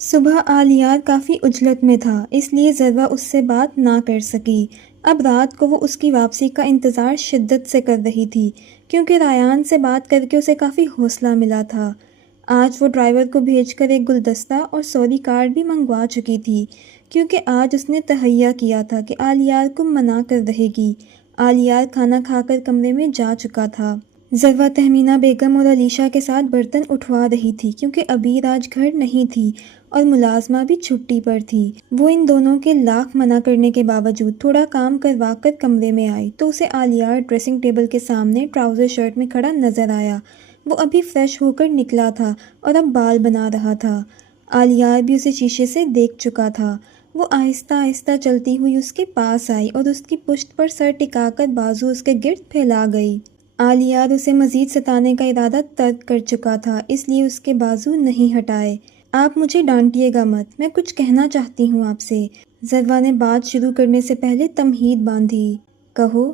صبح آلیار کافی عجلت میں تھا، اس لیے ذرا اس سے بات نہ کر سکی۔ اب رات کو وہ اس کی واپسی کا انتظار شدت سے کر رہی تھی، کیونکہ ریان سے بات کر کے اسے کافی حوصلہ ملا تھا۔ آج وہ ڈرائیور کو بھیج کر ایک گلدستہ اور سوری کارڈ بھی منگوا چکی تھی، کیونکہ آج اس نے تہیہ کیا تھا کہ آلیار کو منع کر رہے گی۔ آلیار کھانا کھا کر کمرے میں جا چکا تھا۔ ذرا تہمینہ بیگم اور علیشہ کے ساتھ برتن اٹھوا رہی تھی، کیونکہ ابیر آج گھر نہیں تھی اور ملازمہ بھی چھٹی پر تھی۔ وہ ان دونوں کے لاکھ منع کرنے کے باوجود تھوڑا کام کروا کر کمرے میں آئی تو اسے آلیار ڈریسنگ ٹیبل کے سامنے ٹراؤزر شرٹ میں کھڑا نظر آیا۔ وہ ابھی فریش ہو کر نکلا تھا اور اب بال بنا رہا تھا۔ آلیار بھی اسے شیشے سے دیکھ چکا تھا۔ وہ آہستہ آہستہ چلتی ہوئی اس کے پاس آئی اور اس کی پشت پر سر ٹکا کر بازو اس کے گرد پھیلا گئی۔ آلیار اسے مزید ستانے کا ارادہ ترک کر چکا تھا، اس لیے اس کے بازو نہیں ہٹائے۔ آپ مجھے ڈانٹیے گا مت، میں کچھ کہنا چاہتی ہوں آپ سے۔ ذرا نے بات شروع کرنے سے پہلے تمہید باندھی۔ کہو۔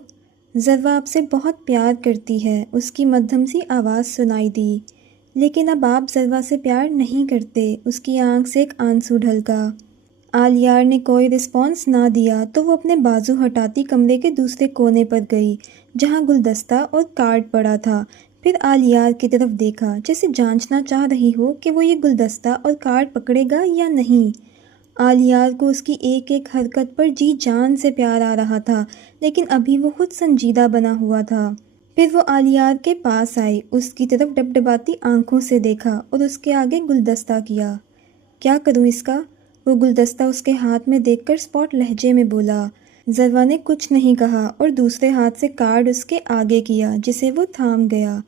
ذرا آپ سے بہت پیار کرتی ہے، اس کی مدھم سی آواز سنائی دی۔ لیکن اب آپ ذرا سے پیار نہیں کرتے، اس کی آنکھ سے ایک آنسو ڈھلکا۔ آلیار نے کوئی رسپانس نہ دیا تو وہ اپنے بازو ہٹاتی کمرے کے دوسرے کونے پر گئی، جہاں گلدستہ اور کارڈ پڑا تھا۔ پھر آلیار کی طرف دیکھا، جیسے جانچنا چاہ رہی ہو کہ وہ یہ گلدستہ اور کارڈ پکڑے گا یا نہیں۔ آلیار کو اس کی ایک ایک حرکت پر جی جان سے پیار آ رہا تھا، لیکن ابھی وہ خود سنجیدہ بنا ہوا تھا۔ پھر وہ آلیار کے پاس آئی، اس کی طرف ڈبڈباتی آنکھوں سے دیکھا اور اس کے آگے گلدستہ کیا۔ کیا کروں اس کا؟ وہ گلدستہ اس کے ہاتھ میں دیکھ کر اسپاٹ لہجے میں بولا۔ ذرا نے کچھ نہیں کہا اور دوسرے ہاتھ سے کارڈ اس کے آگے کیا، جسے وہ تھام گیا۔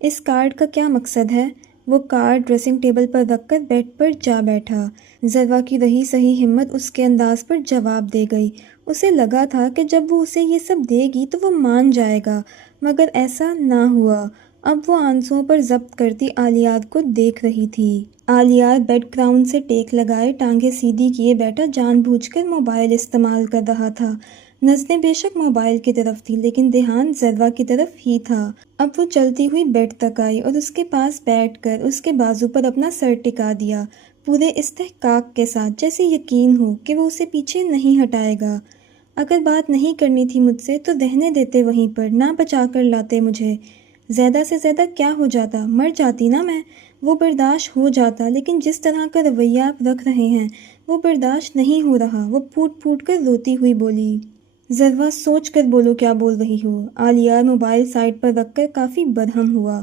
اس کارڈ کا کیا مقصد ہے؟ وہ کارڈ ڈریسنگ ٹیبل پر رکھ کر بیڈ پر جا بیٹھا۔ ذرا کی رہی صحیح ہمت اس کے انداز پر جواب دے گئی۔ اسے لگا تھا کہ جب وہ اسے یہ سب دے گی تو وہ مان جائے گا، مگر ایسا نہ ہوا۔ اب وہ آنسوؤں پر ضبط کرتی آلیار کو دیکھ رہی تھی۔ آلیار بیڈ گراؤنڈ سے ٹیک لگائے ٹانگیں سیدھی کیے بیٹھا جان بوجھ کر موبائل استعمال کر رہا تھا۔ نظریں بے شک موبائل کی طرف تھی، لیکن دھیان ذرا کی طرف ہی تھا۔ اب وہ چلتی ہوئی بیڈ تک آئی اور اس کے پاس بیٹھ کر اس کے بازو پر اپنا سر ٹکا دیا، پورے استحقاق کے ساتھ، جیسے یقین ہو کہ وہ اسے پیچھے نہیں ہٹائے گا۔ اگر بات نہیں کرنی تھی مجھ سے تو رہنے دیتے وہیں پر، نہ بچا کر لاتے مجھے۔ زیادہ سے زیادہ کیا ہو جاتا، مر جاتی نا میں، وہ برداشت ہو جاتا، لیکن جس طرح کا رویہ آپ رکھ رہے ہیں وہ برداشت نہیں ہو رہا۔ وہ پھوٹ پھوٹ کر روتی ہوئی بولی۔ ذرا سوچ کر بولو کیا بول رہی ہو۔ آلیار موبائل سائڈ پر رکھ کر کافی برہم ہوا۔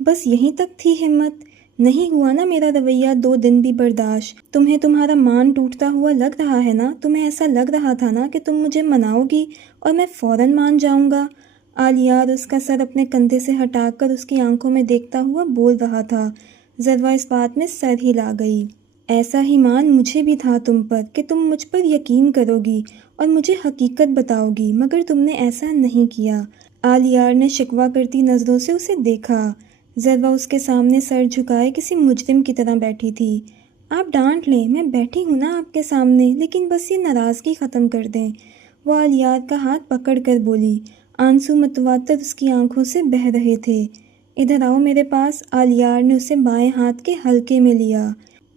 بس یہیں تک تھی ہمت؟ نہیں ہوا نا میرا رویہ 2 دن بھی برداشت؟ تمہیں تمہارا مان ٹوٹتا ہوا لگ رہا ہے نا؟ تمہیں ایسا لگ رہا تھا نا کہ تم مجھے مناؤ گی اور میں فوراً مان جاؤں گا؟ آلیار اس کا سر اپنے کندھے سے ہٹا کر اس کی آنکھوں میں دیکھتا ہوا بول رہا تھا۔ ذرا اس بات میں سر ہلا گئی۔ ایسا ہی مان مجھے بھی تھا تم پر کہ تم مجھ پر یقین کرو گی اور مجھے حقیقت بتاؤ گی، مگر تم نے ایسا نہیں کیا۔ آلیار نے شکوہ کرتی نظروں سے اسے دیکھا۔ ذرا اس کے سامنے سر جھکائے کسی مجرم کی طرح بیٹھی تھی۔ آپ ڈانٹ لیں، میں بیٹھی ہوں نا آپ کے سامنے، لیکن بس یہ ناراضگی ختم کر دیں۔ وہ آلیار کا ہاتھ پکڑ کر بولی۔ آنسو متواتر اس کی آنکھوں سے بہہ رہے تھے۔ ادھر آؤ میرے پاس۔ آلیار نے اسے بائیں ہاتھ کے حلقے میں لیا۔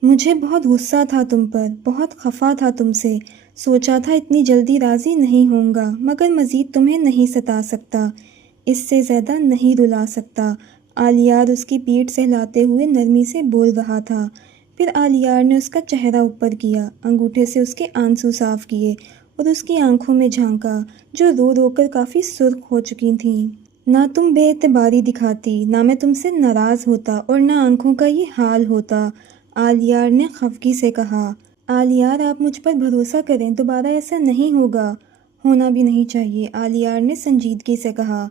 مجھے بہت غصہ تھا تم پر، بہت خفا تھا تم سے۔ سوچا تھا اتنی جلدی راضی نہیں ہوں گا، مگر مزید تمہیں نہیں ستا سکتا، اس سے زیادہ نہیں رلا سکتا۔ آلیار اس کی پیٹھ سہلاتے ہوئے نرمی سے بول رہا تھا۔ پھر آلیار نے اس کا چہرہ اوپر کیا، انگوٹھے سے اس کے آنسو صاف کیے اور اس کی آنکھوں میں جھانکا، جو رو رو کر کافی سرخ ہو چکی تھیں۔ نہ تم بے اعتباری دکھاتی، نہ میں تم سے ناراض ہوتا، اور نہ آنکھوں کا یہ حال ہوتا۔ آلیار نے خفگی سے کہا۔ آلیار آپ مجھ پر بھروسہ کریں، دوبارہ ایسا نہیں ہوگا۔ ہونا بھی نہیں چاہیے، آلیار نے سنجیدگی سے کہا۔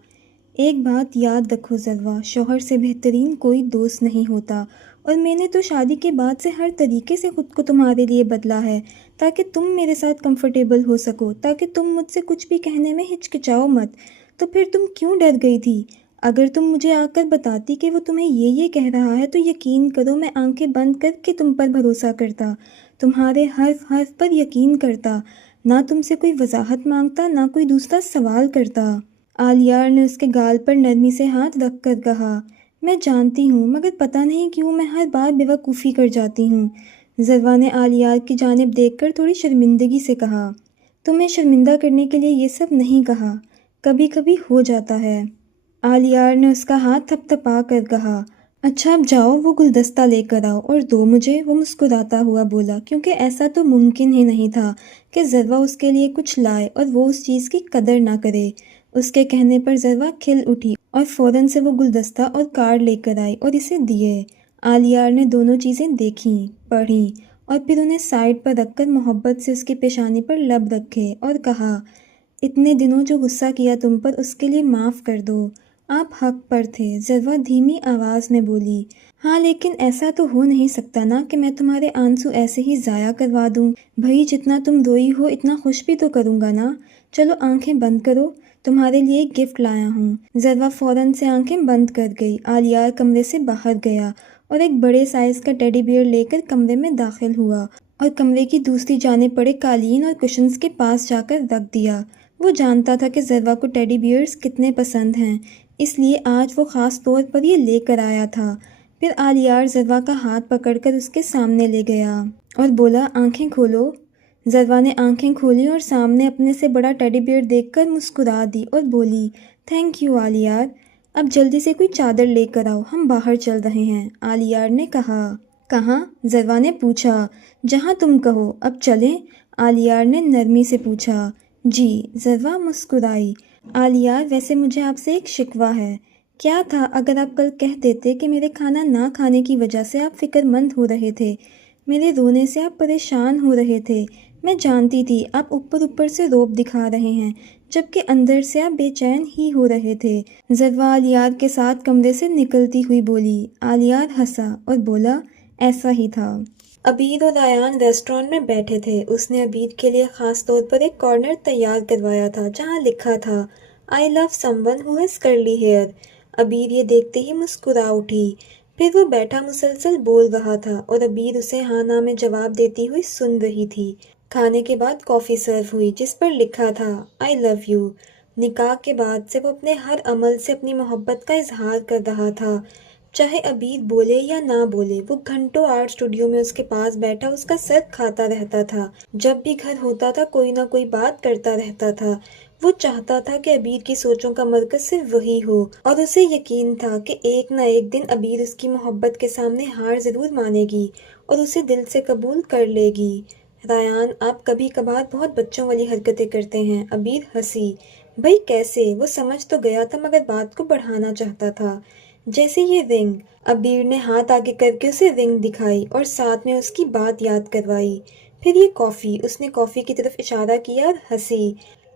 ایک بات یاد رکھو ذرا، شوہر سے بہترین کوئی دوست نہیں ہوتا، اور میں نے تو شادی کے بعد سے ہر طریقے سے خود کو تمہارے لیے بدلا ہے، تاکہ تم میرے ساتھ کمفرٹیبل ہو سکو، تاکہ تم مجھ سے کچھ بھی کہنے میں ہچکچاؤ مت۔ تو پھر تم کیوں ڈر گئی تھی؟ اگر تم مجھے آ کر بتاتی کہ وہ تمہیں یہ کہہ رہا ہے تو یقین کرو میں آنکھیں بند کر کے تم پر بھروسہ کرتا، تمہارے حرف حرف پر یقین کرتا، نہ تم سے کوئی وضاحت مانگتا، نہ کوئی دوسرا سوال کرتا۔ آلیار نے اس کے گال پر نرمی سے ہاتھ رکھ کر کہا۔ میں جانتی ہوں، مگر پتہ نہیں کیوں میں ہر بار بیوقوفی کر جاتی ہوں۔ ضروا نے آلیار کی جانب دیکھ کر تھوڑی شرمندگی سے کہا، تمہیں شرمندہ کرنے کے لیے یہ سب نہیں کہا، کبھی کبھی ہو جاتا ہے۔ آلیار نے اس کا ہاتھ تھپ تھپا کر کہا، اچھا اب جاؤ وہ گلدستہ لے کر آؤ اور دو مجھے۔ وہ مسکراتا ہوا بولا، کیونکہ ایسا تو ممکن ہی نہیں تھا کہ ضروا اس کے لیے کچھ لائے اور وہ اس چیز کی قدر نہ کرے۔ اس کے کہنے پر ضروا کھل اٹھی اور فوراً سے وہ گلدستہ اور کارڈ لے کر آئی اور اسے دیے۔ آلیار نے دونوں چیزیں دیکھیں، پڑھیں اور پھر انہیں سائڈ پر رکھ کر محبت سے اس کی پیشانی پر لب رکھے اور کہا، اتنے دنوں جو غصہ کیا تم پر اس کے لیے معاف کر دو، آپ حق پر تھے۔ ضروا دھیمی آواز میں بولی، ہاں لیکن ایسا تو ہو نہیں سکتا نا کہ میں تمہارے آنسو ایسے ہی ضائع کروا دوں۔ بھئی جتنا تم روئی ہو اتنا خوش بھی تو کروں گا نا۔ چلو آنکھیں بند کرو، تمہارے لیے ایک گفٹ لایا ہوں۔ ضروا فوراً سے آنکھیں بند کر گئی۔ آلیار کمرے سے باہر گیا اور ایک بڑے سائز کا ٹیڈی بیئر لے کر کمرے میں داخل ہوا اور کمرے کی دوسری جانب پڑے قالین اور کشنز کے پاس جا کر رکھ دیا۔ وہ جانتا تھا کہ ضروا کو ٹیڈی بیئرز کتنے پسند ہیں، اس لیے آج وہ خاص طور پر یہ لے کر آیا تھا۔ پھر آلیار ضروا کا ہاتھ پکڑ کر اس کے سامنے لے گیا اور بولا، آنکھیں کھولو۔ ضروا نے آنکھیں کھولیں اور سامنے اپنے سے بڑا ٹیڈی بیئر دیکھ کر مسکرا دی اور بولی، تھینک یو آلیار، اب جلدی سے کوئی چادر لے کر آؤ، ہم باہر چل رہے ہیں۔ آلیار نے کہا، کہاں؟ ضروا نے پوچھا۔ جہاں تم کہو، اب چلیں؟ آلیار نے نرمی سے پوچھا۔ جی، ضروا مسکرائی۔ آلیار، ویسے مجھے آپ سے ایک شکوہ ہے۔ کیا تھا؟ اگر آپ کل کہہ دیتے کہ میرے کھانا نہ کھانے کی وجہ سے آپ فکر مند ہو رہے تھے، میرے رونے سے آپ پریشان ہو رہے تھے، میں جانتی تھی آپ اوپر اوپر سے روب دکھا رہے ہیں جبکہ اندر سے آپ بے چین ہی ہو رہے تھے۔ ضروا آلیار کے ساتھ کمرے سے نکلتی ہوئی بولی۔ آلیار ہنسا اور بولا، ایسا ہی تھا۔ عبید اور ریان ریسٹورانٹ میں بیٹھے تھے۔ اس نے عبید کے لیے خاص طور پر ایک کارنر تیار کروایا تھا جہاں لکھا تھا، آئی لو سم ون ہو ہیز کرلی ہیئر۔ عبید یہ دیکھتے ہی مسکرا اٹھی۔ پھر وہ بیٹھا مسلسل بول رہا تھا اور عبید اسے ہاں نہ میں جواب دیتی ہوئی سن رہی تھی۔ کھانے کے بعد کافی سرو ہوئی جس پر لکھا تھا، آئی لو یو۔ نکاح کے بعد سے وہ اپنے ہر عمل سے اپنی محبت کا اظہار کر رہا تھا، چاہے عبید بولے یا نہ بولے۔ وہ گھنٹوں آرٹ اسٹوڈیو میں اس کے پاس بیٹھا اس کا سر کھاتا رہتا تھا، جب بھی گھر ہوتا تھا کوئی نہ کوئی بات کرتا رہتا تھا۔ وہ چاہتا تھا کہ عبید کی سوچوں کا مرکز صرف وہی ہو اور اسے یقین تھا کہ ایک نہ ایک دن عبید اس کی محبت کے سامنے ہار ضرور مانے گی اور اسے دل سے قبول کر لے گی۔ ریان، آپ کبھی کبھار بہت بچوں والی حرکتیں کرتے ہیں۔ عبید ہنسی۔ بھئی کیسے؟ وہ سمجھ تو گیا تھا مگر بات کو بڑھانا چاہتا تھا۔ جیسے یہ رنگ۔ عبید نے ہاتھ آگے کر کے اسے رنگ دکھائی اور ساتھ میں اس کی بات یاد کروائی۔ پھر یہ کافی۔ اس نے کافی کی طرف اشارہ کیا اور ہنسی۔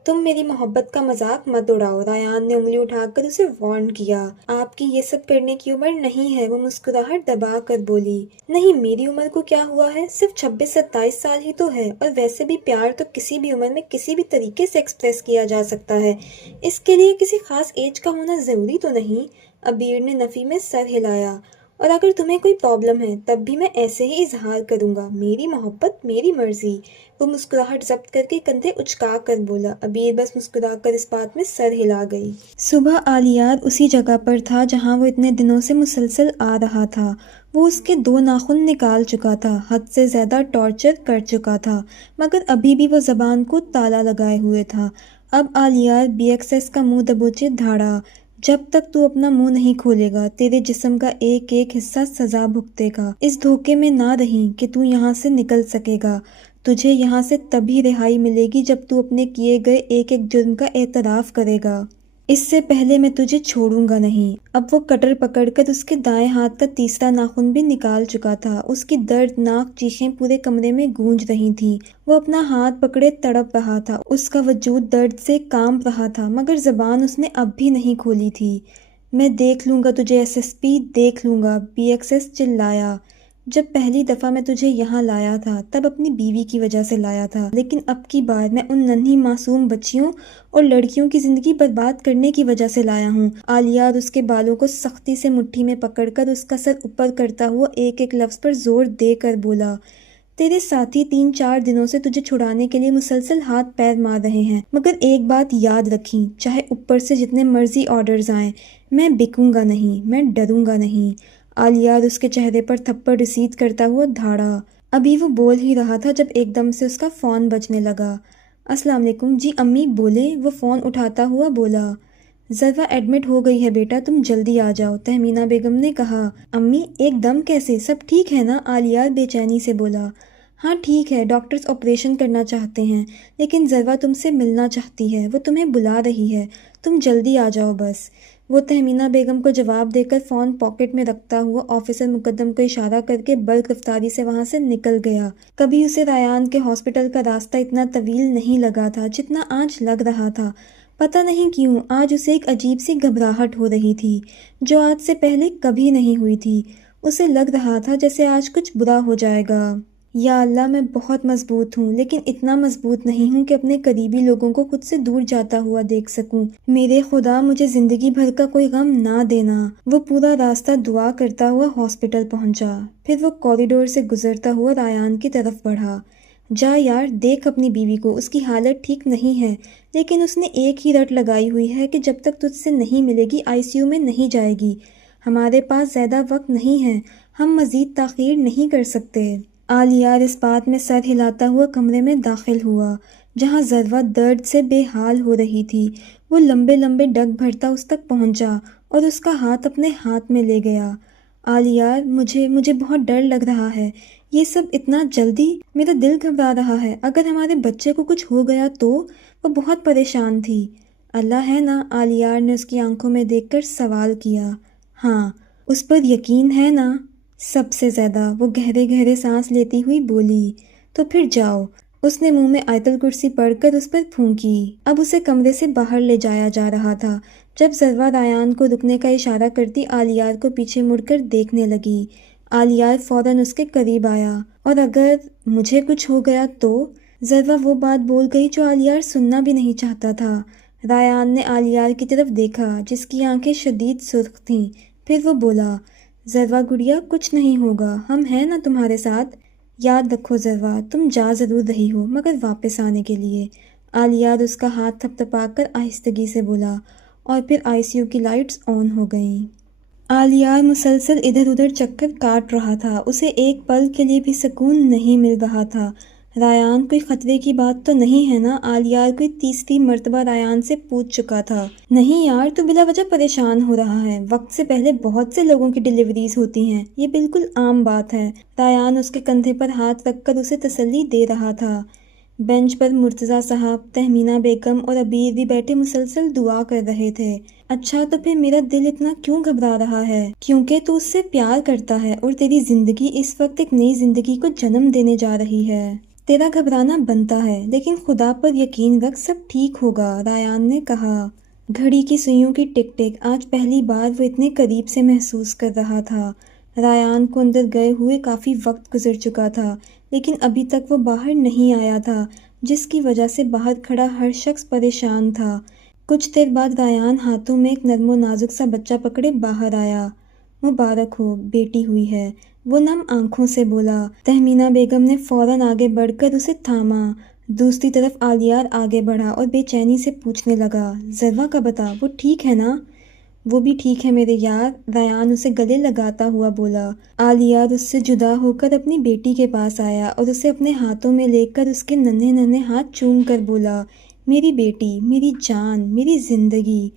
تم میری محبت کا مذاق مت اڑاؤ۔ ریان نے انگلی اٹھا کر اسے وارن کیا۔ آپ کی یہ سب کرنے کی عمر نہیں ہے۔ وہ مسکراہٹ دبا کر بولی۔ نہیں، میری عمر کو کیا ہوا ہے، صرف 26-27 سال ہی تو ہے، اور ویسے بھی پیار تو کسی بھی عمر میں کسی بھی طریقے سے ایکسپریس کیا جا سکتا ہے، اس کے لیے کسی خاص ایج کا ہونا ضروری تو نہیں۔ عبید نے نفی میں سر ہلایا۔ اور اگر تمہیں کوئی پرابلم ہے تب بھی میں ایسے ہی اظہار کروں گا، میری محبت میری مرضی۔ وہ مسکراہٹ ضبط کر کے کندھے اچکا کر بولا۔ عبید بس مسکرا کر اس بات میں سر ہلا گئی۔ صبح آلیار اسی جگہ پر تھا جہاں وہ اتنے دنوں سے مسلسل آ رہا تھا۔ وہ اس کے 2 ناخن نکال چکا تھا، حد سے زیادہ ٹارچر کر چکا تھا، مگر ابھی بھی وہ زبان کو تالا لگائے ہوئے تھا۔ اب آلیار بی ایکس ایس کا منہ دبوچے دھاڑا، جب تک تو اپنا منہ نہیں کھولے گا تیرے جسم کا ایک ایک حصہ سزا بھگتے گا۔ اس دھوکے میں نہ رہیں کہ تو یہاں سے نکل سکے گا۔ تجھے یہاں سے تبھی رہائی ملے گی جب تو اپنے کیے گئے ایک ایک جرم کا اعتراف کرے گا۔ اس سے پہلے میں تجھے چھوڑوں گا نہیں۔ اب وہ کٹر پکڑ کر اس کے دائیں ہاتھ کا تیسرا ناخن بھی نکال چکا تھا۔ اس کی دردناک چیخیں پورے کمرے میں گونج رہی تھیں۔ وہ اپنا ہاتھ پکڑے تڑپ رہا تھا، اس کا وجود درد سے کانپ رہا تھا، مگر زبان اس نے اب بھی نہیں کھولی تھی۔ میں دیکھ لوں گا تجھے ایس ایس پی، دیکھ لوں گا، بی ایکس ایس چلایا۔ جب پہلی دفعہ میں تجھے یہاں لایا تھا تب اپنی بیوی کی وجہ سے لایا تھا، لیکن اب کی بار میں ان ننھی معصوم بچیوں اور لڑکیوں کی زندگی برباد کرنے کی وجہ سے لایا ہوں۔ آلیار اس کے بالوں کو سختی سے مٹھی میں پکڑ کر اس کا سر اوپر کرتا ہوا ایک ایک لفظ پر زور دے کر بولا، تیرے ساتھی 3-4 دنوں سے تجھے چھڑانے کے لیے مسلسل ہاتھ پیر مار رہے ہیں، مگر ایک بات یاد رکھیں، چاہے اوپر سے جتنے مرضی آرڈرز آئیں، میں بکوں گا نہیں، میں ڈروں گا نہیں۔ آلیار اس کے چہرے پر تھپڑ رسید کرتا ہوا دھاڑا۔ ابھی وہ بول ہی رہا تھا جب ایک دم سے اس کا فون بجنے لگا۔ السلام علیکم جی امی بولے، وہ فون اٹھاتا ہوا بولا۔ ذرا ایڈمٹ ہو گئی ہے بیٹا، تم جلدی آ جاؤ، تہمینہ بیگم نے کہا۔ امی ایک دم کیسے، سب ٹھیک ہے نا؟ عالیہ بے چینی سے بولا۔ ہاں ٹھیک ہے، ڈاکٹرز آپریشن کرنا چاہتے ہیں، لیکن ذرا تم سے ملنا چاہتی ہے، وہ تمہیں بلا رہی ہے، تم جلدی آ جاؤ بس۔ وہ تہمینہ بیگم کو جواب دے کر فون پاکٹ میں رکھتا ہوا آفیسر مقدم کو اشارہ کر کے برق رفتاری سے وہاں سے نکل گیا۔ کبھی اسے ریان کے ہاسپٹل کا راستہ اتنا طویل نہیں لگا تھا جتنا آج لگ رہا تھا۔ پتہ نہیں کیوں آج اسے ایک عجیب سی گھبراہٹ ہو رہی تھی جو آج سے پہلے کبھی نہیں ہوئی تھی۔ اسے لگ رہا تھا جیسے آج کچھ برا ہو جائے گا۔ یا اللہ میں بہت مضبوط ہوں، لیکن اتنا مضبوط نہیں ہوں کہ اپنے قریبی لوگوں کو خود سے دور جاتا ہوا دیکھ سکوں۔ میرے خدا مجھے زندگی بھر کا کوئی غم نہ دینا۔ وہ پورا راستہ دعا کرتا ہوا ہاسپٹل پہنچا، پھر وہ کوریڈور سے گزرتا ہوا ریان کی طرف بڑھا۔ جا یار دیکھ اپنی بیوی کو، اس کی حالت ٹھیک نہیں ہے، لیکن اس نے ایک ہی رٹ لگائی ہوئی ہے کہ جب تک تجھ سے نہیں ملے گی آئی سی یو میں نہیں جائے گی۔ ہمارے پاس زیادہ وقت نہیں ہے، ہم مزید تاخیر نہیں کر سکتے۔ عالیار اس بات میں سر ہلاتا ہوا کمرے میں داخل ہوا جہاں ذروہ درد سے بے حال ہو رہی تھی۔ وہ لمبے لمبے ڈگ بھرتا اس تک پہنچا اور اس کا ہاتھ اپنے ہاتھ میں لے گیا۔ عالیار مجھے بہت ڈر لگ رہا ہے، یہ سب اتنا جلدی، میرا دل گھبرا رہا ہے، اگر ہمارے بچے کو کچھ ہو گیا تو؟ وہ بہت پریشان تھی۔ اللہ ہے نا؟ عالیار نے اس کی آنکھوں میں دیکھ کر سوال کیا۔ ہاں، اس پر یقین ہے نا؟ سب سے زیادہ، وہ گہرے گہرے سانس لیتی ہوئی بولی۔ تو پھر جاؤ۔ اس نے منہ میں آیت الکرسی پڑھ کر اس پر پھونکی۔ اب اسے کمرے سے باہر لے جایا جا رہا تھا۔ جب ذروہ ریان کو رکنے کا اشارہ کرتی عالیار کو پیچھے مڑ کر دیکھنے لگی۔ عالیار فوراً اس کے قریب آیا۔ اور اگر مجھے کچھ ہو گیا تو؟ ذروہ وہ بات بول گئی جو عالیار سننا بھی نہیں چاہتا تھا۔ ریان نے عالیار کی طرف دیکھا جس کی آنکھیں شدید سرخ تھیں، پھر وہ بولا، ذروہ گڑیا کچھ نہیں ہوگا، ہم ہیں نا تمہارے ساتھ۔ یاد رکھو ذروہ، تم جا ضرور رہی ہو مگر واپس آنے کے لیے۔ عالیار اس کا ہاتھ تھپ تھپا کر آہستگی سے بولا، اور پھر آئی سی یو کی لائٹس آن ہو گئیں۔ عالیار مسلسل ادھر ادھر چکر کاٹ رہا تھا، اسے ایک پل کے لیے بھی سکون نہیں مل رہا تھا۔ ریان کوئی خطرے کی بات تو نہیں ہے نا؟ عالیار کوئی تیسری مرتبہ ریان سے پوچھ چکا تھا۔ نہیں یار، تو بلا وجہ پریشان ہو رہا ہے، وقت سے پہلے بہت سے لوگوں کی ڈیلیوریز ہوتی ہیں، یہ بالکل عام بات ہے۔ ریان اس کے کندھے پر ہاتھ رکھ کر اسے تسلی دے رہا تھا۔ بینچ پر مرتضیٰ صاحب، تہمینہ بیگم اور عبیر بھی بیٹھے مسلسل دعا کر رہے تھے۔ اچھا تو پھر میرا دل اتنا کیوں گھبرا رہا ہے؟ کیونکہ تو اس سے پیار کرتا ہے اور تیری زندگی اس وقت ایک نئی زندگی کو جنم دینے جا رہی ہے۔ تیرا گھبرانا بنتا ہے، لیکن خدا پر یقین رکھ، سب ٹھیک ہوگا، ریان نے کہا۔ گھڑی کی سوئیوں کی ٹک ٹک آج پہلی بار وہ اتنے قریب سے محسوس کر رہا تھا۔ ریان کو اندر گئے ہوئے کافی وقت گزر چکا تھا، لیکن ابھی تک وہ باہر نہیں آیا تھا، جس کی وجہ سے باہر کھڑا ہر شخص پریشان تھا۔ کچھ دیر بعد ریان ہاتھوں میں ایک نرم و نازک سا بچہ پکڑے باہر آیا۔ مبارک ہو، بیٹی ہوئی ہے، وہ نم آنکھوں سے بولا۔ تہمینہ بیگم نے فوراً آگے بڑھ کر اسے تھاما۔ دوسری طرف عالیار آگے بڑھا اور بے چینی سے پوچھنے لگا، ذروہ کا بتا، وہ ٹھیک ہے نا؟ وہ بھی ٹھیک ہے میرے یار، ریان اسے گلے لگاتا ہوا بولا۔ عالیار اس سے جدا ہو کر اپنی بیٹی کے پاس آیا اور اسے اپنے ہاتھوں میں لے کر اس کے ننھے ننھے ہاتھ چوم کر بولا، میری بیٹی، میری جان، میری زندگی۔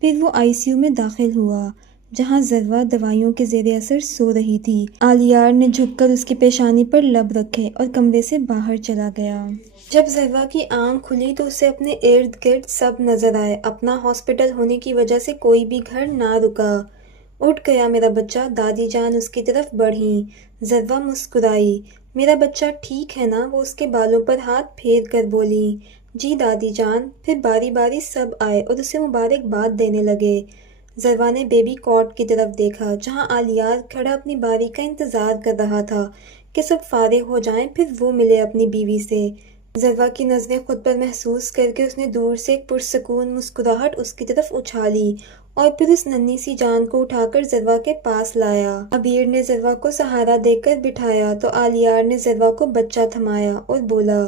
پھر وہ آئی سی یو میں داخل ہوا جہاں ذروہ دوائیوں کے زیر اثر سو رہی تھی۔ عالیار نے جھک کر اس کی پیشانی پر لب رکھے اور کمرے سے باہر چلا گیا۔ جب ذروہ کی آنکھ کھلی تو اسے اپنے ارد گرد سب نظر آئے۔ اپنا ہاسپٹل ہونے کی وجہ سے کوئی بھی گھر نہ رکا۔ اٹھ گیا میرا بچہ، دادی جان اس کی طرف بڑھیں۔ ذروہ مسکرائی۔ میرا بچہ ٹھیک ہے نا؟ وہ اس کے بالوں پر ہاتھ پھیر کر بولی۔ جی دادی جان۔ پھر باری باری سب آئے اور اسے مبارکباد دینے لگے۔ ذروہ نے بیبی کاٹ کی طرف دیکھا جہاں عالیار کھڑا اپنی باری کا انتظار کر رہا تھا کہ سب فارغ ہو جائیں پھر وہ ملے اپنی بیوی سے۔ ذروہ کی نظریں خود پر محسوس کر کے اس نے دور سے ایک پرسکون مسکراہٹ اس کی طرف اچھالی اور پھر اس ننھی سی جان کو اٹھا کر ذروہ کے پاس لایا۔ عبیر نے ذروہ کو سہارا دے کر بٹھایا تو عالیار نے ذروہ کو بچہ تھمایا اور بولا،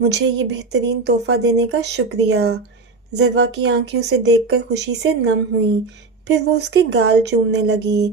مجھے یہ بہترین تحفہ دینے کا شکریہ۔ ذروہ کی آنکھیں اسے دیکھ کر خوشی سے نم ہوئیں، پھر وہ اس کے گال چومنے لگی۔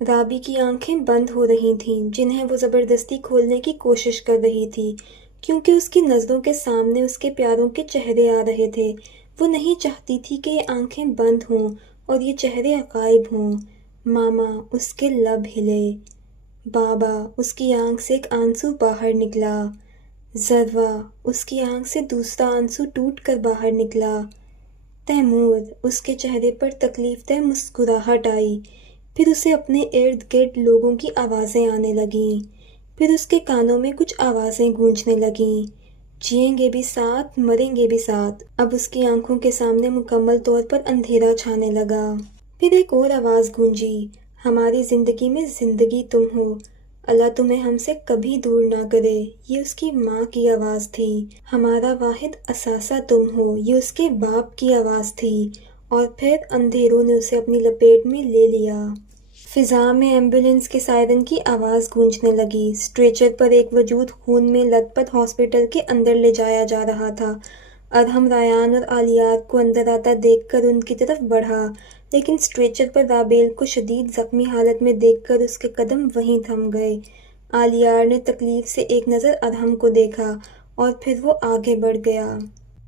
رابی کی آنکھیں بند ہو رہی تھیں جنہیں وہ زبردستی کھولنے کی کوشش کر رہی تھی، کیونکہ اس کی نظروں کے سامنے اس کے پیاروں کے چہرے آ رہے تھے۔ وہ نہیں چاہتی تھی کہ یہ آنکھیں بند ہوں اور یہ چہرے غائب ہوں۔ ماما، اس کے لب ہلے۔ بابا، اس کی آنکھ سے ایک آنسو باہر نکلا۔ ذرا، اس کی آنکھ سے دوسرا آنسو ٹوٹ کر باہر نکلا۔ تیمور، اس کے چہرے پر تکلیف دہ مسکراہٹ آئی۔ پھر اسے اپنے ارد گرد لوگوں کی آوازیں آنے لگیں۔ پھر اس کے کانوں میں کچھ آوازیں گونجنے لگیں، جئیں گے بھی ساتھ، مریں گے بھی ساتھ۔ اب اس کی آنکھوں کے سامنے مکمل طور پر اندھیرا چھانے لگا۔ پھر ایک اور آواز گونجی، ہماری زندگی میں زندگی تم ہو، اللہ تمہیں ہم سے کبھی دور نہ کرے۔ یہ اس کی ماں کی آواز تھی۔ ہمارا واحد اثاثہ تم ہو، یہ اس کے باپ کی آواز تھی۔ اور پھر اندھیروں نے اسے اپنی لپیٹ میں لے لیا۔ فضا میں ایمبولینس کے سائرن کی آواز گونجنے لگی۔ اسٹریچر پر ایک وجود خون میں لت پت ہاسپٹل کے اندر لے جایا جا رہا تھا۔ ارحم ریان اور آلیار کو اندر آتا دیکھ کر ان کی طرف بڑھا، لیکن اسٹریچر پر رابیل کو شدید زخمی حالت میں دیکھ کر اس کے قدم وہیں تھم گئے۔ آلیار نے تکلیف سے ایک نظر ارحم کو دیکھا اور پھر وہ آگے بڑھ گیا۔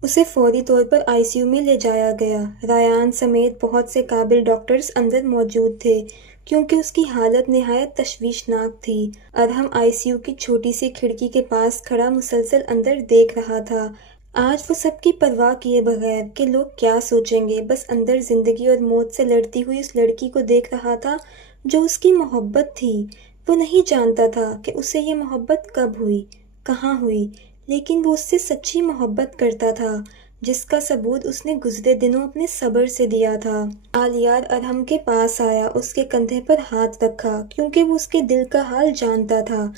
اسے فوری طور پر آئی سی یو میں لے جایا گیا۔ ریان سمیت بہت سے قابل ڈاکٹرز اندر موجود تھے کیونکہ اس کی حالت نہایت تشویشناک تھی۔ ارحم آئی سی یو کی چھوٹی سی کھڑکی کے پاس کھڑا مسلسل اندر دیکھ رہا تھا۔ آج وہ سب کی پرواہ کیے بغیر کہ لوگ کیا سوچیں گے، بس اندر زندگی اور موت سے لڑتی ہوئی اس لڑکی کو دیکھ رہا تھا جو اس کی محبت تھی۔ وہ نہیں جانتا تھا کہ اسے یہ محبت کب ہوئی، کہاں ہوئی، لیکن وہ اس سے سچی محبت کرتا تھا، جس کا ثبوت اس نے گزرے دنوں اپنے صبر سے دیا تھا۔ آلیار ارحم کے پاس آیا، اس کے کندھے پر ہاتھ رکھا کیونکہ وہ اس کے دل کا حال جانتا تھا۔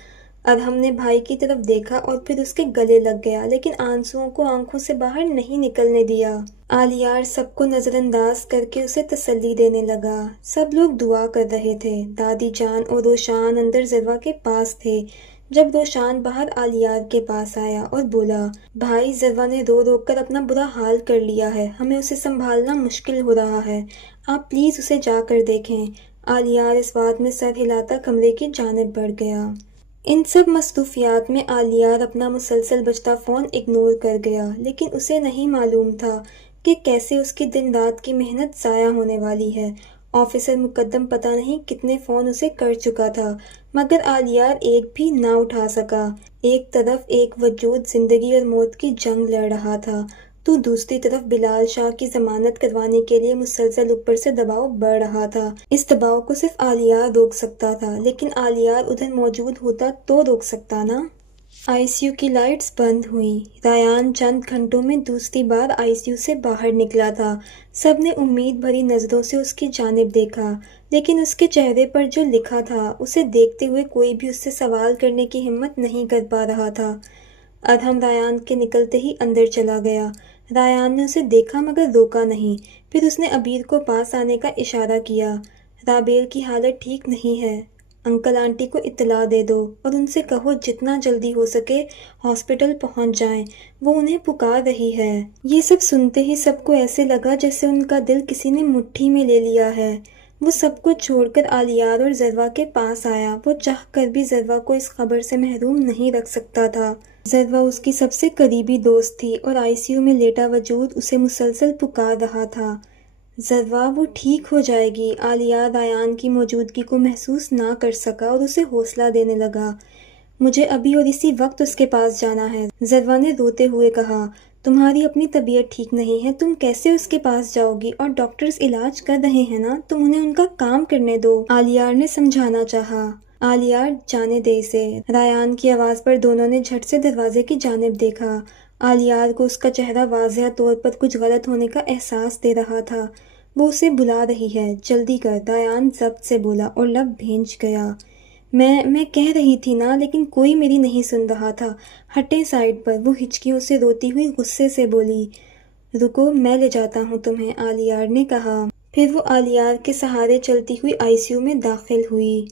ارحم نے بھائی کی طرف دیکھا اور پھر اس کے گلے لگ گیا، لیکن آنسوؤں کو آنکھوں سے باہر نہیں نکلنے دیا۔ آلیار سب کو نظر انداز کر کے اسے تسلی دینے لگا۔ سب لوگ دعا کر رہے تھے۔ دادی جان اور روشان اندر ذرا کے پاس تھے۔ جب روشان باہر آلیار کے پاس آیا اور بولا، بھائی، ذرا نے رو رو کر اپنا برا حال کر لیا ہے، ہمیں اسے سنبھالنا مشکل ہو رہا ہے، آپ پلیز اسے جا کر دیکھیں۔ آلیار اس بات میں سر ہلاتا کمرے کی جانب بڑھ گیا۔ ان سب مصروفیات میں آلیار اپنا مسلسل بجتا فون اگنور کر گیا، لیکن اسے نہیں معلوم تھا کہ کیسے اس کی دن رات کی محنت ضائع ہونے والی ہے۔ آفیسر مقدم پتہ نہیں کتنے فون اسے کر چکا تھا، مگر آلیار ایک بھی نہ اٹھا سکا۔ ایک طرف ایک وجود زندگی اور موت کی جنگ لڑ رہا تھا تو دوسری طرف بلال شاہ کی ضمانت کروانے کے لیے مسلسل اوپر سے دباؤ بڑھ رہا تھا۔ اس دباؤ کو صرف آلیار روک سکتا تھا، لیکن آلیار ادھر موجود ہوتا تو روک سکتا نا۔ آئی سی یو کی لائٹس بند ہوئیں۔ ریان چند گھنٹوں میں دوسری بار آئی سی یو سے باہر نکلا تھا۔ سب نے امید بھری نظروں سے اس کی جانب دیکھا، لیکن اس کے چہرے پر جو لکھا تھا اسے دیکھتے ہوئے کوئی بھی اس سے سوال کرنے کی ہمت نہیں کر پا رہا تھا۔ ارحم ریان کے نکلتے ہی اندر چلا گیا۔ ریان نے اسے دیکھا مگر روکا نہیں۔ پھر اس نے عبیر کو پاس آنے کا اشارہ کیا۔ رابیل کی حالت ٹھیک نہیں ہے، انکل آنٹی کو اطلاع دے دو اور ان سے کہو جتنا جلدی ہو سکے ہاسپٹل پہنچ جائیں، وہ انہیں پکار رہی ہے۔ یہ سب سنتے ہی سب کو ایسے لگا جیسے ان کا دل کسی نے مٹھی میں لے لیا ہے۔ وہ سب کو چھوڑ کر آلیار اور ذرا کے پاس آیا۔ وہ چاہ کر بھی ذرا کو اس خبر سے محروم نہیں رکھ سکتا تھا۔ ذرا اس کی سب سے قریبی دوست تھی اور آئی سی یو میں لیٹا وجود اسے مسلسل پکار رہا تھا، ذرا وہ ٹھیک ہو جائے گی۔ آلیار ریان کی موجودگی کو محسوس نہ کر سکا اور اسے حوصلہ دینے لگا، مجھے ابھی اور اسی وقت اس کے پاس جانا ہے۔ ذرا نے روتے ہوئے کہا، تمہاری اپنی طبیعت ٹھیک نہیں ہے، تم کیسے اس کے پاس جاؤ گی؟ اور ڈاکٹرز علاج کر رہے ہیں نا، تم انہیں ان کا کام کرنے دو۔ آلیار نے سمجھانا چاہا، آلیار جانے دے اسے۔ ریان کی آواز پر دونوں نے جھٹ سے دروازے کی جانب دیکھا۔ آلیار کو اس کا چہرہ واضح طور پر کچھ غلط ہونے کا احساس دے رہا تھا۔ وہ اسے بلا رہی ہے، جلدی کر، ریان ضبط سے بولا اور لب بھینچ گیا۔ میں کہہ رہی تھی نا، لیکن کوئی میری نہیں سن رہا تھا، ہٹیں سائڈ پر۔ وہ ہچکیوں سے روتی ہوئی غصے سے بولی، رکو میں لے جاتا ہوں تمہیں، آلیار نے کہا۔ پھر وہ آلیار کے سہارے چلتی ہوئی آئی سی یو میں داخل ہوئی،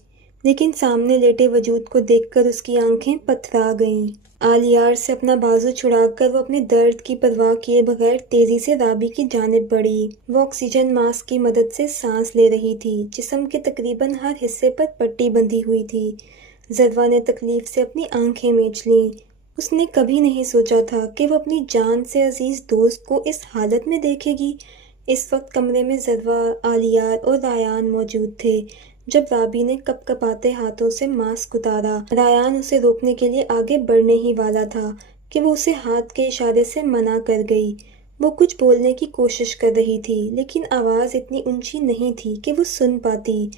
لیکن سامنے لیٹے وجود کو دیکھ کر اس کی آنکھیں پتھرا گئیں۔ آلیار سے اپنا بازو چھڑا کر وہ اپنے درد کی پرواہ کیے بغیر تیزی سے رابی کی جانب بڑھی۔ وہ آکسیجن ماسک کی مدد سے سانس لے رہی تھی۔ جسم کے تقریباً ہر حصے پر پٹی بندھی ہوئی تھی۔ ضروا نے تکلیف سے اپنی آنکھیں مینچ لیں۔ اس نے کبھی نہیں سوچا تھا کہ وہ اپنی جان سے عزیز دوست کو اس حالت میں دیکھے گی۔ اس وقت کمرے میں ضروا، آلیار اور رایان موجود تھے۔ جب رابی نے کپ کپاتے ہاتھوں سے ماسک اتارا، رایان اسے روکنے کے لیے آگے بڑھنے ہی والا تھا کہ وہ اسے ہاتھ کے اشارے سے منع کر گئی۔ وہ کچھ بولنے کی کوشش کر رہی تھی لیکن آواز اتنی اونچی نہیں تھی کہ وہ سن پاتی۔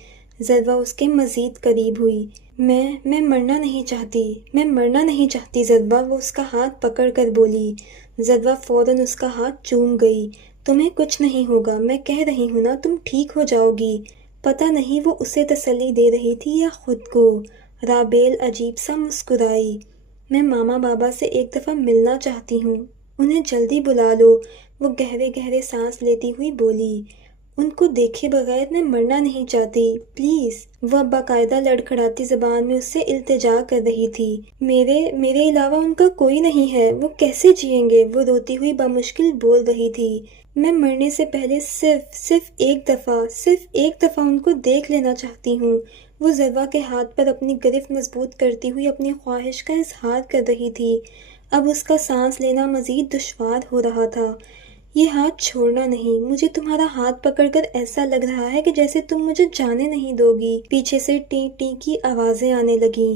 ضروا اس کے مزید قریب ہوئی۔ میں مرنا نہیں چاہتی، میں مرنا نہیں چاہتی ضروا، وہ اس کا ہاتھ پکڑ کر بولی۔ ضروا فوراً اس کا ہاتھ چوم گئی۔ تمہیں کچھ نہیں ہوگا، میں کہہ رہی ہوں نا، تم ٹھیک ہو جاؤ گی۔ پتہ نہیں وہ اسے تسلی دے رہی تھی یا خود کو۔ رابیل عجیب سا مسکرائی۔ میں ماما بابا سے ایک دفعہ ملنا چاہتی ہوں، انہیں جلدی بلا لو، وہ گہرے گہرے سانس لیتی ہوئی بولی۔ ان کو دیکھے بغیر میں مرنا نہیں چاہتی، پلیز۔ وہ اب باقاعدہ لڑکھڑاتی زبان میں اس سے التجا کر رہی تھی۔ میرے علاوہ ان کا کوئی نہیں ہے، وہ کیسے جئیں گے؟ وہ روتی ہوئی بمشکل بول رہی تھی۔ میں مرنے سے پہلے صرف ایک دفعہ ان کو دیکھ لینا چاہتی ہوں۔ وہ ضروا کے ہاتھ پر اپنی گرفت مضبوط کرتی ہوئی اپنی خواہش کا اظہار کر رہی تھی۔ اب اس کا سانس لینا مزید دشوار ہو رہا تھا۔ یہ ہاتھ چھوڑنا نہیں، مجھے تمہارا ہاتھ پکڑ کر ایسا لگ رہا ہے کہ جیسے تم مجھے جانے نہیں دو گی۔ پیچھے سے ٹی ٹی کی آوازیں آنے لگیں۔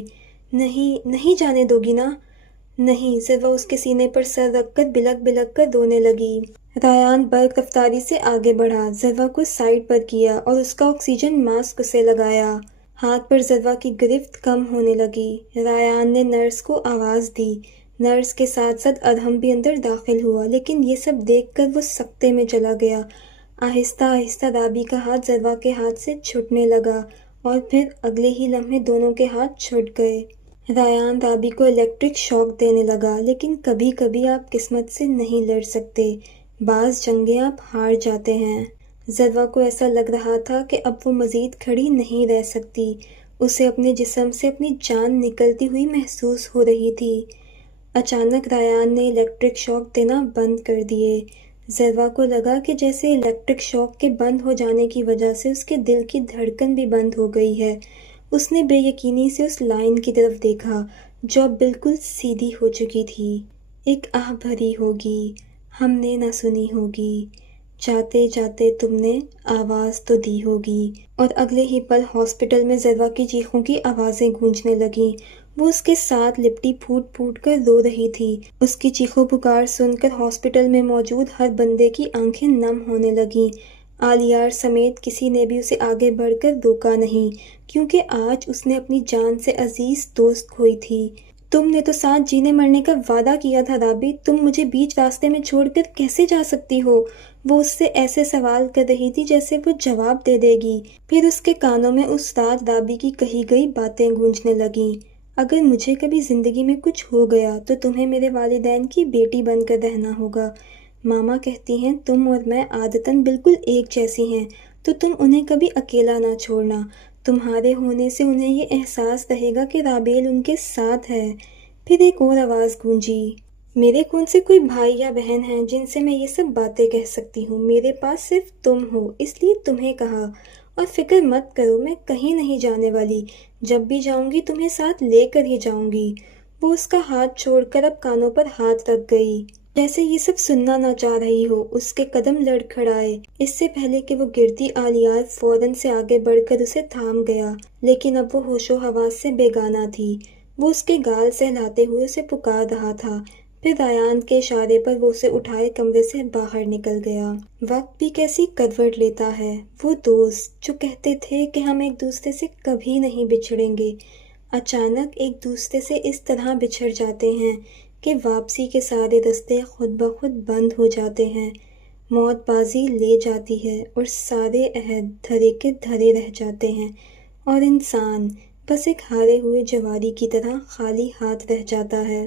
نہیں جانے دو گی نا؟ نہیں۔ ضروا اس کے سینے پر سر رکھ کر بلک بلک کر رونے لگی۔ رایان برق رفتاری سے آگے بڑھا، ضروا کو سائڈ پر کیا اور اس کا آکسیجن ماسک اسے لگایا۔ ہاتھ پر ضروا کی گرفت کم ہونے لگی۔ رایان نے نرس کو آواز دی۔ نرس کے ساتھ ساتھ ادہم بھی اندر داخل ہوا، لیکن یہ سب دیکھ کر وہ سکتے میں چلا گیا۔ آہستہ آہستہ رابی کا ہاتھ ضروا کے ہاتھ سے چھوٹنے لگا اور پھر اگلے ہی لمحے دونوں کے ہاتھ چھوٹ گئے۔ رایان رابی کو الیکٹرک شاک دینے لگا، لیکن کبھی کبھی آپ قسمت سے نہیں لڑ سکتے، بعض جنگیں آپ ہار جاتے ہیں۔ ضروا کو ایسا لگ رہا تھا کہ اب وہ مزید کھڑی نہیں رہ سکتی۔ اسے اپنے جسم سے اپنی جان نکلتی ہوئی محسوس ہو رہی تھی۔ اچانک رایان نے الیکٹرک شاک دینا بند کر دیے۔ ضروا کو لگا کہ جیسے الیکٹرک شاک کے بند ہو جانے کی وجہ سے اس کے دل کی دھڑکن بھی بند ہو گئی ہے۔ اس نے بے یقینی سے اس لائن کی طرف دیکھا جو اب بالکل سیدھی ہو چکی تھی۔ ایک آہ بھری ہوگی، ہم نے نہ سنی ہوگی، جاتے جاتے تم نے آواز تو دی ہوگی۔ اور اگلے ہی پل ہاسپٹل میں ضروا کی چیخوں کی آوازیں گونجنے لگیں۔ وہ اس کے ساتھ لپٹی پھوٹ پھوٹ کر رو رہی تھی۔ اس کی چیخو پکار سن کر ہاسپٹل میں موجود ہر بندے کی آنکھیں نم ہونے لگیں۔ آلیار سمیت کسی نے بھی اسے آگے بڑھ کر روکا نہیں، کیونکہ آج اس نے اپنی جان سے عزیز دوست کھوئی تھی۔ تم نے تو ساتھ جینے مرنے کا وعدہ کیا تھا رابی، تم مجھے بیچ راستے میں چھوڑ کر کیسے جا سکتی ہو؟ وہ اس سے ایسے سوال کر رہی تھی جیسے وہ جواب دے دے گی۔ پھر اس کے کانوں میں اس رات رابی کی کہی گئی باتیں گونجنے لگیں۔ اگر مجھے کبھی زندگی میں کچھ ہو گیا تو تمہیں میرے والدین کی بیٹی بن کر رہنا ہوگا۔ ماما کہتی ہیں تم اور میں عادتاً بالکل ایک جیسی ہیں، تو تم انہیں کبھی اکیلا نہ چھوڑنا۔ تمہارے ہونے سے انہیں یہ احساس رہے گا کہ رابیل ان کے ساتھ ہے۔ پھر ایک اور آواز گونجی، میرے کون سے کوئی بھائی یا بہن ہیں جن سے میں یہ سب باتیں کہہ سکتی ہوں؟ میرے پاس صرف تم ہو، اس لیے تمہیں کہا۔ اور فکر مت کرو، میں کہیں نہیں جانے والی، جب بھی جاؤں گی تمہیں ساتھ لے کر ہی جاؤں گی۔ وہ اس کا ہاتھ چھوڑ کر اب کانوں پر ہاتھ رکھ گئی، جیسے یہ سب سننا نہ چاہ رہی ہو۔ اس کے قدم لڑکھڑائے۔ اس سے پہلے کہ وہ گرتی، آلیار فوراً سے آگے بڑھ کر اسے تھام گیا، لیکن اب وہ ہوش و حواس سے بیگانہ تھی۔ وہ اس کے گال سہلاتے ہوئے اسے پکار رہا تھا۔ پھر رایان کے اشارے پر وہ اسے اٹھائے کمرے سے باہر نکل گیا۔ وقت بھی کیسی کروٹ لیتا ہے۔ وہ دوست جو کہتے تھے کہ ہم ایک دوسرے سے کبھی نہیں بچھڑیں گے، اچانک ایک دوسرے سے اس طرح بچھڑ جاتے ہیں کہ واپسی کے سارے راستے خود بخود بند ہو جاتے ہیں۔ موت بازی لے جاتی ہے اور سارے عہد دھرے کے دھرے رہ جاتے ہیں، اور انسان بس ایک ہارے ہوئے جواری کی طرح خالی ہاتھ رہ جاتا ہے۔